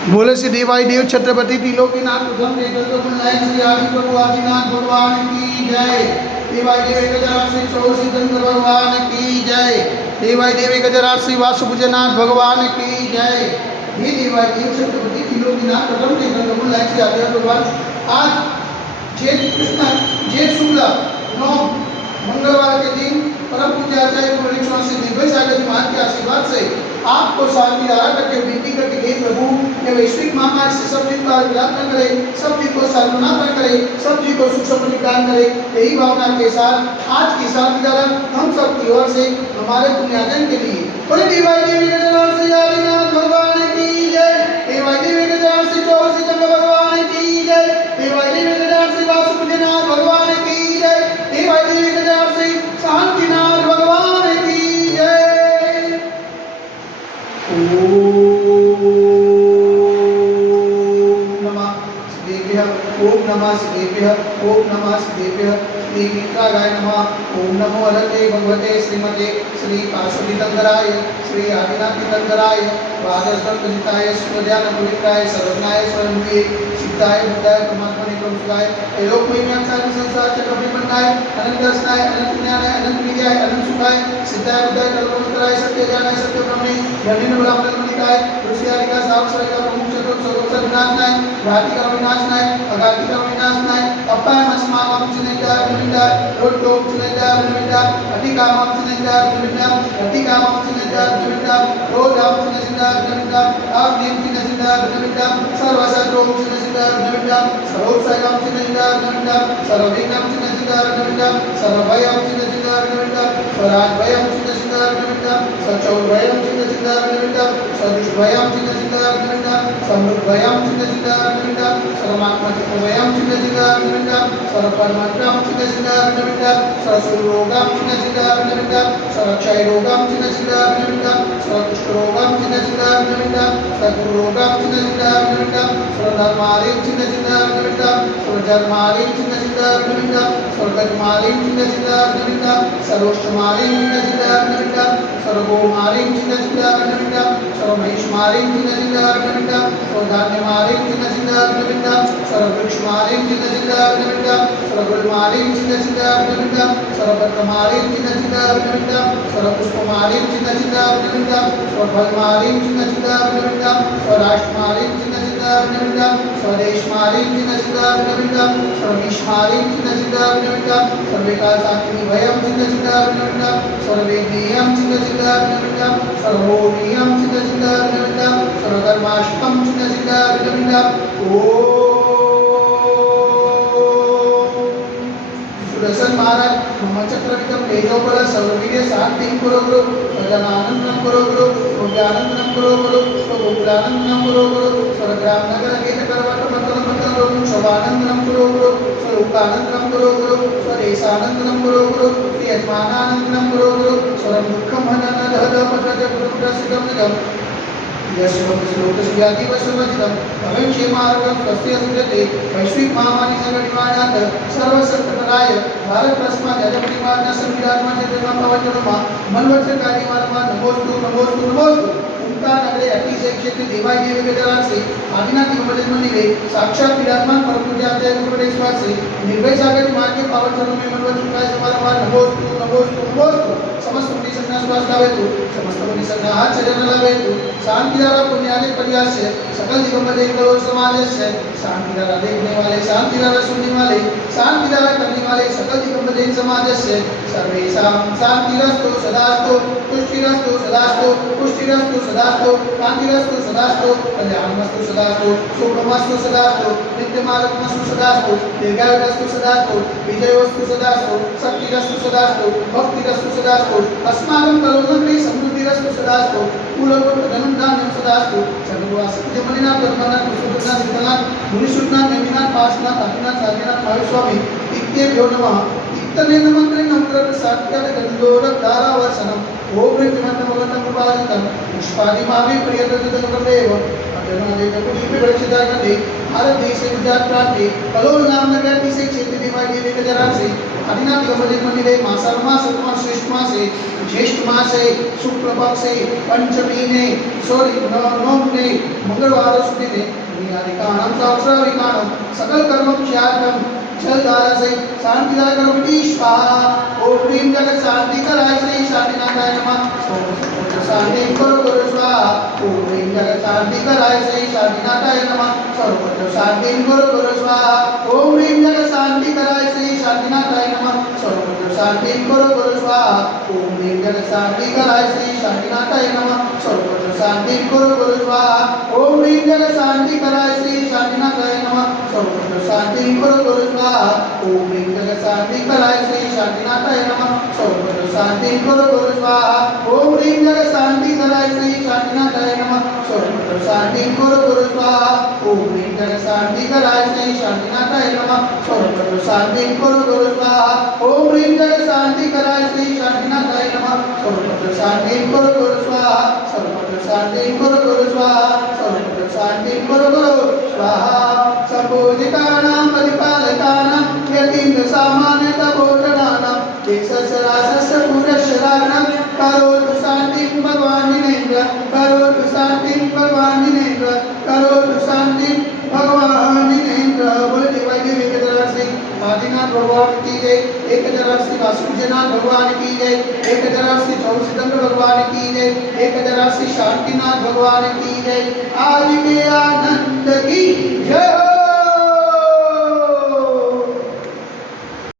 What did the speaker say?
बोले श्री देवाई देव छत्रपति त्रिलोकीनाथ प्रथम श्री आदि प्रभु आदिनाथ भगवान की जय। देवाई देव गजराज श्री चौर सिद्धेश्वर भगवान की जय। देवाई देव गजराज श्री वासुपूजनाथ भगवान की जय। हे देवाई देव छत्रपति त्रिलोकीनाथ प्रथम श्री आदि भगवान। आज जेठ शुक्ल 9 मंगलवार के दिन परम पूज्य आचार्य गुरु श्री निर्भय सागर जी महाराज के आशीर्वाद से आपको शांति धारा करके विनती करके हे प्रभु ये वैश्विक महामारी से सब जीव का विलाप न करे, सब जीव को सर्वनाश न करे, सब जीव को सुख समृद्धि प्रदान करे। यही भावना के साथ आज की शांति धारा हम सब की ओर से हमारे पुण्यार्जन के लिए बोले देवाई देवी गजराज श्री आदिनाथ भगवान की जय। देवाई देवी गजराज श्री चौर सिद्धेश्वर भगवान की जय। देवाई देवी गजराज श्री वासुपूजनाथ भगवान की जय। देवाई देवी गजराज श्री शांतिनाथ भगवान की जय। ओम नमः शिवेभ्यः। ओम नमः शिवेभ्यः। श्री मित्रागाय नमः। ओम नमो हरते भगवते श्रीमते श्री पार्श्वतीतंगराय श्री आदिनाथतीतंगराय वादस्तंतजिताय सुमध्यान पुलिकाय सर्वज्ञाय स्वयंभुवे सिद्धाय बुद्धाय परमात्मने प्रभुताय एलोकमय साधु संसार चक्रविमंडाय अनंत दर्शनाय अनंत ज्ञानाय अनंत विद्याय अनंत सुखाय सिद्धाय बुद्धाय कल्पवंतराय सत्य ज्ञानाय सत्य ब्रह्मे धन्य ब्रह्मनिकाय ऋषियारिका सावसरिका प्रमुख चतुर्थ सर्वोत्तर विनाशनाय घातिका विनाशनाय अघातिका विनाशनाय अपाय अस्माकं चिनेता विनिता रोड्डो चिनेता विनिता अतिकामं चिनेता विनिता अतिकामं चिनेता विनिता रोधाम चिनेता विनिता आग्नेय चिनेता विनिता सर्वशत्रुं चिनेता विनिता सर्वोत्साहं चिनेता विनिता सर्वविघ्नं चिनेता विनिता सर्वभयं चिनेता विनिता स्वराज्यभयं चिनेता विनिता सचौर्भयं चिनेता विनिता सदुष्भयं चिनेता विनिता समृद्धभयं चिनेता विनिता सर्वमात्मचित्तभयं चिनेता विनिता सर्वपरमात्मं चिनेता विनिता सर्वसुरोगं चिनेता विनिता सर्वक्षयरोगं चिनेता विनिता सर्वकुष्ठरोगं चिनेता विनिता सर्वरोगं चिनेता विनिता सर्वधर्मालिं चिनेता विनिता सर्वजन्मालिं चिनेता विनिता सर्वगतमालिं चिनेता विनिता सर्वोष्टमालिं चिनेता विनिता सर्वगोमालिं चिनेता विनिता सर्वमहिषमालिं चिनेता विनिता सर्वधान्यमालिं चिनेता विनिता सर्ववृक्षमालिं चिनेता विनिता सर्वगुलमालिं चिनेता विनिता सर्वपत्रमालिं चिनेता विनिता सर्वपुष्पमालिं चिनेता विनिता सर्वफलमालिं चिनेता विनिता स्वराष्ट्रमालिं चिनेता विनिता स्वदेशमालिं चिनेता विनिता सर्वविश्वमालिं चिनेता विनिता सर्वकालसाक्षिणी भयं चिनेता विनिता सर्ववेदीयं चिनेता विनिता सर्वोदीयं चिनेता विनिता सर्वकर्माष्टकं चिनेता विनिता सुदर्शन महाराज ब्रह्मचक्रविदं तेजोबल सर्ववीर्य शांतिं कुरु गुरु सजनानंदं कुरु गुरु भोग्यानंदं कुरु गुरु स्वगोकुलानंदं कुरु गुरु स्वर्ग्रामनगर केतकर्वट मंडलं मंडलं शोभानंदं कुरु गुरु स्वरूपानंदं कुरु गुरु स्वदेशानंदं कुरु गुरु यजमानानंदं कुरु गुरु स्वरं दुःखं हनन दहद पठज गुरुप्रसिद्धं यशोकस्यादिवसर्वजितं भवं क्षेमार्गं तस्य सुजते वैश्विक महामारी संघटनानाथ सर्वसत्पराय भारत तस्मात् जगन्निवारण संविधानमा चेतमा पवचनमा मनवचकारी मानवा नमोस्तु नमोस्तु नमोस्तु उनका नगरे अतिशय क्षेत्र देवाई देवी गजराज से आदिनाथ भजन मंदिर साक्षात विराजमान परम पूज्य आचार्य गुरुदेव से निर्भय सागर मार्ग के पावन चरणों में मनवचकारी समारंभ नमोस्तु नमोस्तु नमोस्तु समस्त मुनि संन्यास वास लावेतु समस्त मुनि संन्यास हाथ चरण लावेतु शांतिधारा पुण्यादि पर्यास्य सकल दिगंबर करो समाजस्य शांतिधारा देखने वाले शांतिधारा सुनने वाले शांतिधारा करने वाले सकल दिगंबर समाजस्य सर्वेषां शांतिरस्तु सदास्तु पुष्टिरस्तु सदास्तु पुष्टिरस्तु सदास्तु शांतिरस्तु सदास्तु कल्याणमस्तु सदास्तु सुखमस्तु सदास्तु नित्यमार्गमस्तु सदास्तु दीर्घायुरस्तु सदास्तु विजयोस्तु सदास्तु शक्तिरस्तु सदास्तु भक्तिरस्तु सदास्तु अस्माकं करोमते समृद्धिरस्तु सदास्तु कुलगोत्र धनुर्धान्यं सदास्तु चंद्रवासजमनिना ब्रह्मना कुसुमना नितनाथ मुनिशुद्धना नेमिना पासना ताकिना साधना स्वामी इत्येभ्यो नमः इत्तनेन मंत्रेण नमकर सात्याद गंधोरक धारावर्षणम् ओम ऋतमन्तमगतं कृपालितं पुष्पादिमावि प्रियतजतकमेव अजनादेवकुलीपि प्रचिदागते भारत देशे गुजरात प्रांते कलोल नाम नगर से क्षेत्र देवाई देवी गजराज से आदिनाथ गणपति मंदिरे मासार मास अथवा श्रेष्ठ मासे ज्येष्ठ मासे शुक्ल पक्षे पंचमी ने नवम ने मंगलवार सुधी ने निराधिकाणम सहस्राधिकाणम सकल कर्म ख्यातम जलधारा से शांतिदायक गणपति स्वाहा। ओम ह्रीं जगत शांति कराय श्री शांतिनाथाय नमः। शांति करो स्वाहा। ओम ह्रीं जगत शांति कराय श्री शांतिनाथाय नमः। सर्वत्र शांति करो स्वाहा। ओम ह्रीं जगत शांति कराय श्री शांतिनाथाय नमः। सर्वत्र शांति करो स्वाहा। ओम ह्रीं जगत शांति कराय श्री शांतिनाथाय नमः। सर्वत्र शांति करो स्वाहा। ओम ह्रीं जगत शांति कराय श्री शांतिनाथाय नमः। सर्वत्र शांति करो स्वाहा। ओम ह्रीं जगत शांति कराय श्री शांतिनाथाय नमः। सर्वत्र शांति करो स्वाहा। ओम ह्रीं जगत शांति कराय श्री शांतिनाथाय नमः। सर्वत्र शांति करो स्वाहा। ओम ह्रीं जगत शांति कराय श्री शांतिनाथाय नमः। सर्वत्र शांति करो स्वाहा। ओम ह्रीं जगत शांति कराय श्री शांतिनाथाय नमः। सर्वत्र शांति करो स्वाहा। सर्वत्र शांति करो स्वाहा। सर्वत्र शांति करो स्वाहा। सपूजितानां परिपालकानां यतीन्द्र सामान्य तपोधनानां देशस्रासस्य पुरस्सराणां करोतु शान्तिं भगवान् जिनेन्द्र। करोतु शान्तिं भगवान् जिनेन्द्र। करोतु शान्तिं भगवान् जिनेन्द्र। बोले देवाय देव एक हजार श्री आदिनाथ भगवान की जय। 1000 श्री वासुदेवनाथ भगवान की जय। 1000 श्री चौसितंद्र भगवान की जय। 1000 श्री शांतिनाथ भगवान की जय। आज के आनंद की जय।